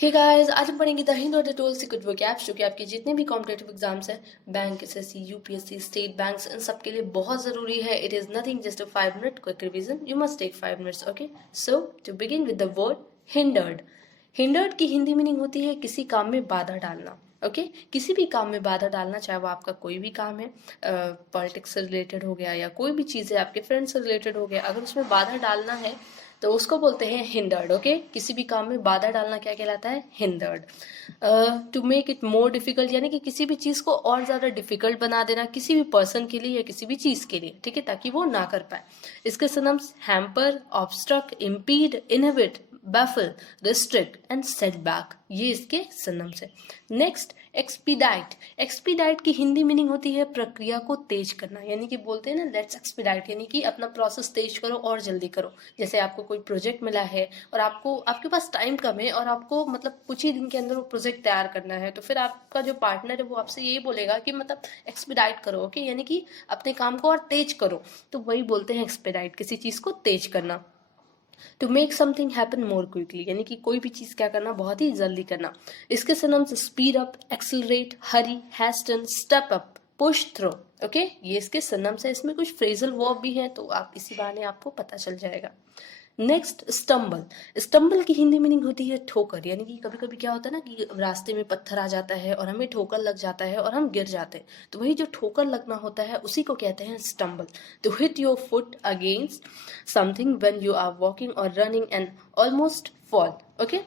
Hey guys, आज हम पढ़ेंगे द हिंद और द टोल सीक्रेट वोकैब्स जो कि आपके जितने भी कॉम्पिटेटिव एग्जाम्स हैं, bank, SSC, UPSC, state banks, इन सब के लिए बहुत ज़रूरी है. It is nothing just a 5 minute quick revision. You must take 5 minutes. Okay, so to begin with the word hindered. Hindered की हिंदी मीनिंग होती है किसी काम में बाधा डालना. ओके किसी भी काम में बाधा डालना, चाहे वो आपका कोई भी काम है, पॉलिटिक्स से रिलेटेड हो गया या कोई भी चीज़ है आपके फ्रेंड से रिलेटेड हो गया, अगर उसमें बाधा डालना है तो उसको बोलते हैं हिंडर्ड. ओके किसी भी काम में बाधा डालना क्या कहलाता है? Hindered. To make it more difficult, यानी कि किसी भी चीज़ को और ज़्यादा डिफिकल्ट बना देना किसी भी पर्सन के लिए या किसी भी चीज़ के लिए, ठीक है, ताकि वो ना कर पाए. इसके synonyms hamper, obstruct, impede, inhibit, baffle, restrict and setback, ये इसके सिनोनिम्स है. Next expedite. एक्सपीडाइट की हिंदी मीनिंग होती है प्रक्रिया को तेज करना, यानी कि बोलते हैं ना लेट्स एक्सपीडाइट, यानी कि अपना प्रोसेस तेज करो और जल्दी करो. जैसे आपको कोई प्रोजेक्ट मिला है और आपको आपके पास टाइम कम है और आपको मतलब कुछ ही दिन के अंदर वो प्रोजेक्ट तैयार करना है, तो फिर आपका जो पार्टनर है वो आपसे यही बोलेगा कि मतलब एक्सपीडाइट करो. ओके यानी कि अपने काम को और तेज करो, तो वही बोलते हैं एक्सपीडाइट, किसी चीज़ को तेज करना. To make something happen more quickly, यानी कि कोई भी चीज़ क्या करना, बहुत ही जल्दी करना. इसके synonyms speed up, accelerate, hurry, hasten, step up, push throw. Okay ये इसके सिनोनिम्स है. इसमें कुछ फ्रेजल वर्ब भी हैं तो आप इसी बहाने आपको पता चल जाएगा. Next stumble. स्टम्बल की हिंदी मीनिंग होती है ठोकर, यानी कि कभी कभी क्या होता है ना कि रास्ते में पत्थर आ जाता है और हमें ठोकर लग जाता है और हम गिर जाते हैं, तो वही जो ठोकर लगना होता है उसी को कहते हैं stumble. To hit your foot against something when you are walking or running and almost fall. Okay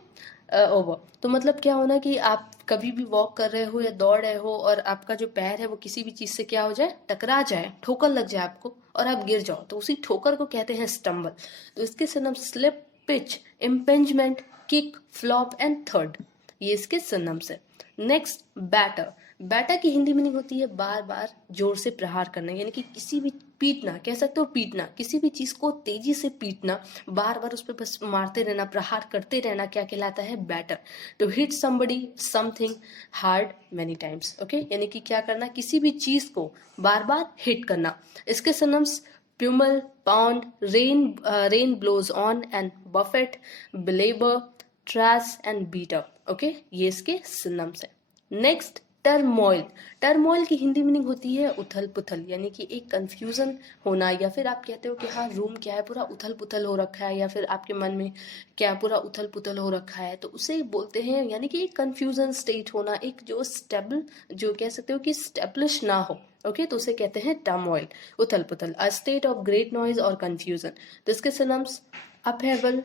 over, तो मतलब क्या होना कि आप कभी भी वॉक कर रहे हो या दौड़ रहे हो और आपका जो पैर है वो किसी भी चीज़ से क्या हो जाए, टकरा जाए, ठोकर लग जाए आपको और आप गिर जाओ, तो उसी ठोकर को कहते हैं स्टम्बल. तो इसके synonym slip, pitch, impingement, kick, flop and थर्ड, ये इसके सिनम्स है. Next batter. बैटर की हिंदी मीनिंग होती है बार बार जोर से प्रहार करना, यानी कि किसी भी पीटना, कह सकते हो पीटना, किसी भी चीज को तेजी से पीटना, बार बार उस पर बस मारते रहना, प्रहार करते रहना, क्या कहलाता है? Batter. To hit somebody something hard many times. Okay यानी कि क्या करना, किसी भी चीज को बार बार हिट करना. इसके synonyms pummel, pound, rain blows on and buffet, belabour, thrash and beat up. Okay ये इसके सिनम्स है. Next turmoil. टर्मोइल की हिंदी मीनिंग होती है उथल पुथल, यानी कि एक कंफ्यूजन होना, या फिर आप कहते हो कि हाँ रूम क्या है पूरा उथल पुथल हो रखा है, या फिर आपके मन में क्या पूरा उथल पुथल हो रखा है, तो उसे बोलते हैं, यानी कि एक कंफ्यूजन स्टेट होना, एक जो स्टेबल, जो कह सकते हो कि स्टेब्लिश ना हो. ओके तो उसे कहते हैं टर्मोइल, उथल पुथल. A state of great noise और कंफ्यूजन. तो इसके synonyms upheaval,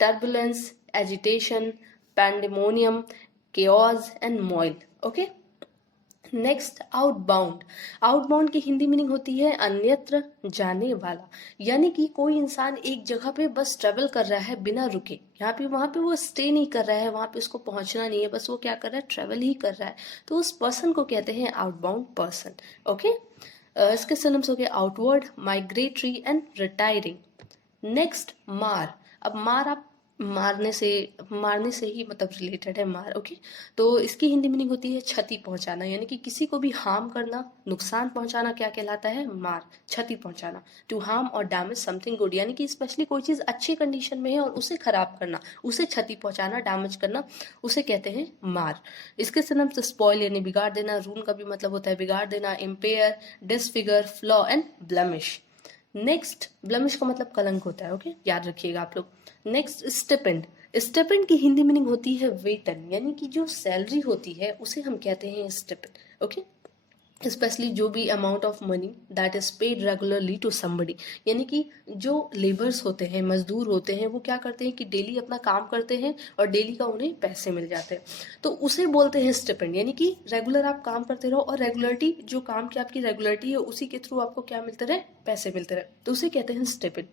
turbulence, agitation, pandemonium, chaos and moil. Okay next outbound. Outbound की हिंदी मीनिंग होती है अन्यत्र जाने वाला, यानी कि कोई इंसान एक जगह पे बस ट्रेवल कर रहा है बिना रुके, यहाँ पे वहां पे वो स्टे नहीं कर रहा है, वहां पे उसको पहुंचना नहीं है, बस वो क्या कर रहा है, ट्रेवल ही कर रहा है, तो उस पर्सन को कहते हैं आउटबाउंड पर्सन. ओके इसके सिनोनिम्स हो गए outward, migratory and retiring. Next मार. अब मार आप मारने से ही मतलब रिलेटेड है मार. ओके तो इसकी हिंदी मीनिंग होती है क्षति पहुंचाना, यानी कि किसी को भी हार्म करना, नुकसान पहुंचाना, क्या कहलाता है? मार, क्षति पहुंचाना. टू हार्म और डैमेज समथिंग गुड, यानी कि स्पेशली कोई चीज अच्छी कंडीशन में है और उसे खराब करना, उसे क्षति पहुंचाना, डैमेज करना, उसे कहते हैं मार. इसके सिनोनिम्स स्पॉइल यानी बिगाड़ देना, रून का भी मतलब होता है बिगाड़ देना, empire, disfigure, flaw and blemish. Next blemish का मतलब कलंक होता है. ओके याद रखिएगा आप लोग. Next stipend. स्टिपेंड की हिंदी मीनिंग होती है वेतन, यानी कि जो सैलरी होती है उसे हम कहते हैं स्टिपेंड. ओके स्पेशली जो भी amount of money that is paid regularly to somebody, यानी कि जो लेबर्स होते हैं, मजदूर होते हैं, वो क्या करते हैं कि डेली अपना काम करते हैं और डेली का उन्हें पैसे मिल जाते हैं, तो उसे बोलते हैं स्टिपेंड. यानी कि रेगुलर आप काम करते रहो और रेगुलरिटी, जो काम की आपकी रेगुलरिटी है उसी के थ्रू आपको क्या मिलते रहे, पैसे मिलते रहे, तो उसे कहते हैं स्टिपेंड.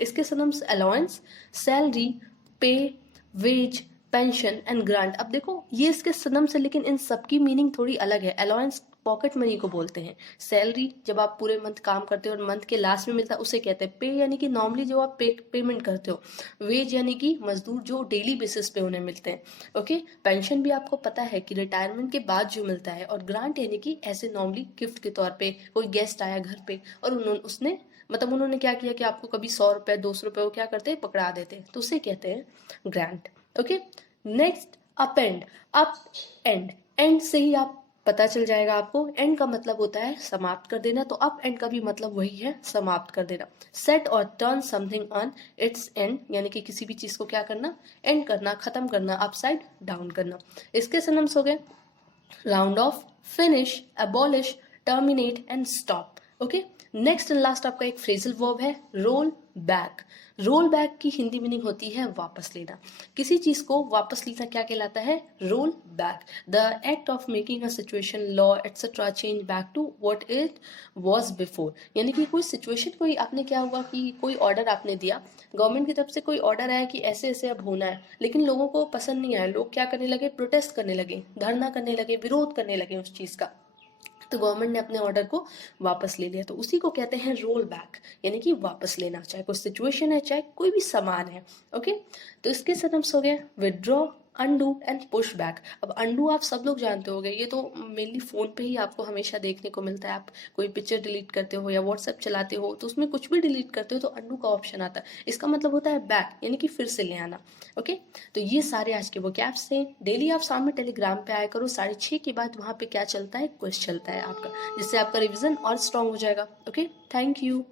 इसके सिनोनिम्स अलाउंस, सैलरी, पे, वेज, पेंशन एंड ग्रांट. अब देखो ये इसके सिनोनिम्स है, लेकिन इन सबकी मीनिंग थोड़ी अलग है. अलाउंस पॉकेट मनी को बोलते हैं, सैलरी जब आप पूरे मंथ काम करते हो और मंथ के लास्ट में मिलता है उसे कहते हैं पे, यानी कि नॉर्मली जो आप पेमेंट करते हो, वेज यानी कि मजदूर जो डेली बेसिस पे उन्हें मिलते हैं. ओके पेंशन भी आपको पता है कि रिटायरमेंट के बाद जो मिलता है, और ग्रांट यानी कि ऐसे नॉर्मली गिफ्ट के तौर पे कोई गेस्ट आया घर पे और उसने मतलब उन्होंने क्या किया कि आपको कभी 100 रुपए 200 रुपए वो क्या करते हैं, पकड़ा देते हैं, तो उसे कहते हैं grant. Okay next append, up and, and से ही आप पता चल जाएगा आपको, एंड का मतलब होता है समाप्त कर देना, तो अप एंड का भी मतलब वही है, समाप्त कर देना। सेट और turn something on it's and, यानी कि किसी भी चीज को क्या करना, एंड करना, खत्म करना, अपसाइड डाउन करना। इसके सिनोनिम्स हो गए round of, finish, abolish, terminate and stop. Okay, next and last आपका एक फ्रेजल वर्ब है रोल बैक। रोल बैक की हिंदी मीनिंग होती है वापस लेना। किसी चीज को वापस लेना क्या कहलाता है, roll back. The act of making a situation, law etcetera change back to what it was before. यानी कि कोई सिचुएशन, कोई आपने क्या हुआ कि कोई ऑर्डर आपने दिया, गवर्नमेंट की तरफ से कोई ऑर्डर आया कि ऐसे ऐसे अब होना है, लेकिन लोगों को पसंद नहीं आया, लोग क्या करने लगे, प्रोटेस्ट करने लगे, धरना करने लगे, विरोध करने लगे उस चीज का, तो गवर्नमेंट ने अपने ऑर्डर को वापस ले लिया। तो उसी को कहते हैं रोल बैक, यानी कि वापस लेना, चाहे कोई सिचुएशन है, चाहे कोई भी सामान है। ओके, तो इसके सिनोनिम्स हो गए withdraw, undo and push back. अब अनडू आप सब लोग जानते होंगे, ये तो मेनली फोन पे ही आपको हमेशा देखने को मिलता है। आप कोई पिक्चर डिलीट करते हो या व्हाट्सएप चलाते हो, तो उसमें कुछ भी डिलीट करते हो तो अनडू का ऑप्शन आता है। इसका मतलब होता है बैक, यानी कि फिर से ले आना। ओके, तो ये सारे आज के वो कैप्स थे। डेली आप शाम में टेलीग्राम पे आया करो, 6:30 के बाद वहाँ पे क्या चलता है, क्विज चलता है आपका, जिससे आपका रिविजन और स्ट्रांग हो जाएगा। Okay, thank you.